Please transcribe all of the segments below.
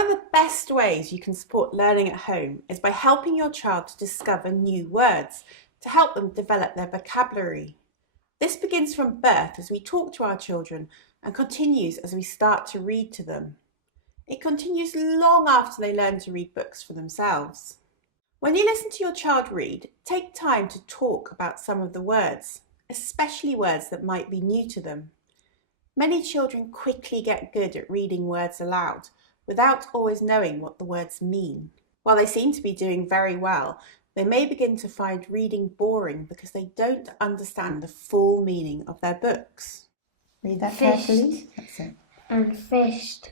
One of the best ways you can support learning at home is by helping your child to discover new words to help them develop their vocabulary. This begins from birth as we talk to our children and continues as we start to read to them. It continues long after they learn to read books for themselves. When you listen to your child read, take time to talk about some of the words, especially words that might be new to them. Many children quickly get good at reading words aloud without always knowing what the words mean. While they seem to be doing very well, they may begin to find reading boring because they don't understand the full meaning of their books. Read that carefully. That's it. And fished,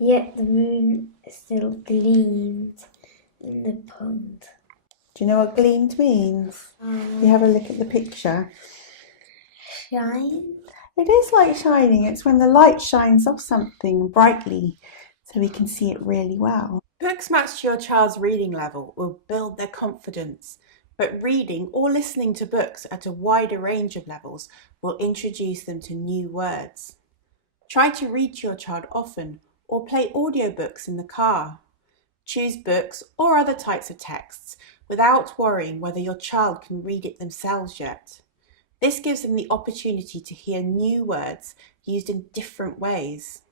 yet the moon still gleamed in the pond. Do you know what gleamed means? You have a look at the picture. Shine? It is like shining. It's when the light shines off something brightly so we can see it really well. Books matched to your child's reading level will build their confidence, but reading or listening to books at a wider range of levels will introduce them to new words. Try to read to your child often or play audiobooks in the car. Choose books or other types of texts without worrying whether your child can read it themselves yet. This gives them the opportunity to hear new words used in different ways.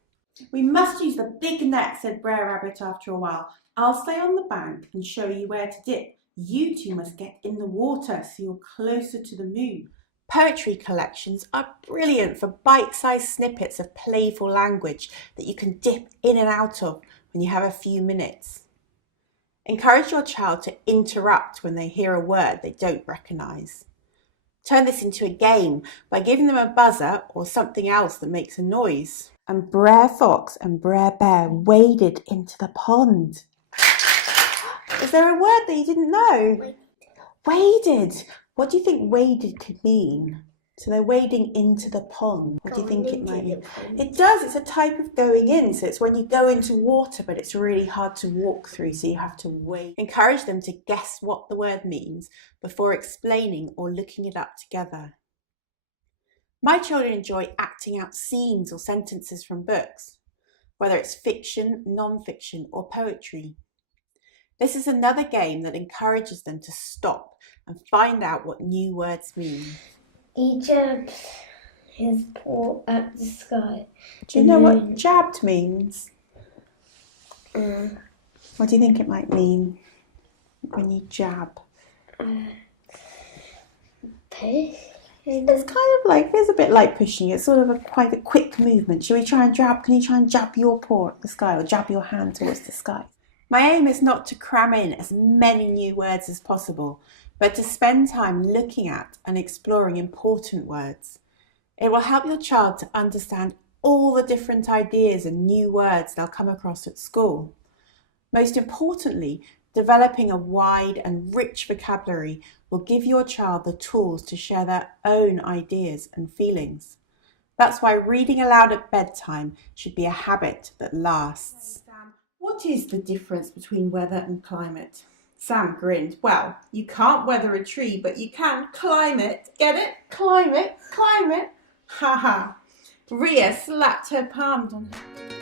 "We must use the big net," said Brer Rabbit after a while. "I'll stay on the bank and show you where to dip. You two must get in the water so you're closer to the moon." Poetry collections are brilliant for bite-sized snippets of playful language that you can dip in and out of when you have a few minutes. Encourage your child to interrupt when they hear a word they don't recognise. Turn this into a game by giving them a buzzer or something else that makes a noise. And Brer Fox and Brer Bear waded into the pond. Is there a word that you didn't know? Waded. What do you think waded could mean? So they're wading into the pond. What do you think it might mean? It does. It's a type of going in. So it's when you go into water, but it's really hard to walk through, so you have to wade. Encourage them to guess what the word means before explaining or looking it up together. My children enjoy acting out scenes or sentences from books, whether it's fiction, non-fiction, or poetry. This is another game that encourages them to stop and find out what new words mean. He jabbed his paw at the sky. Do you know what jabbed means? What do you think it might mean when you jab? Push? It's kind of like, it's a bit like pushing. It's sort of quite a quick movement. Shall we try and jab? Can you try and jab your paw at the sky or jab your hand towards the sky? My aim is not to cram in as many new words as possible, but to spend time looking at and exploring important words. It will help your child to understand all the different ideas and new words they'll come across at school. Most importantly, developing a wide and rich vocabulary will give your child the tools to share their own ideas and feelings. That's why reading aloud at bedtime should be a habit that lasts. What is the difference between weather and climate? Sam grinned. Well, you can't weather a tree, but you can climb it. Get it? Climb it, climb it. Ha ha. Ria slapped her palms on her.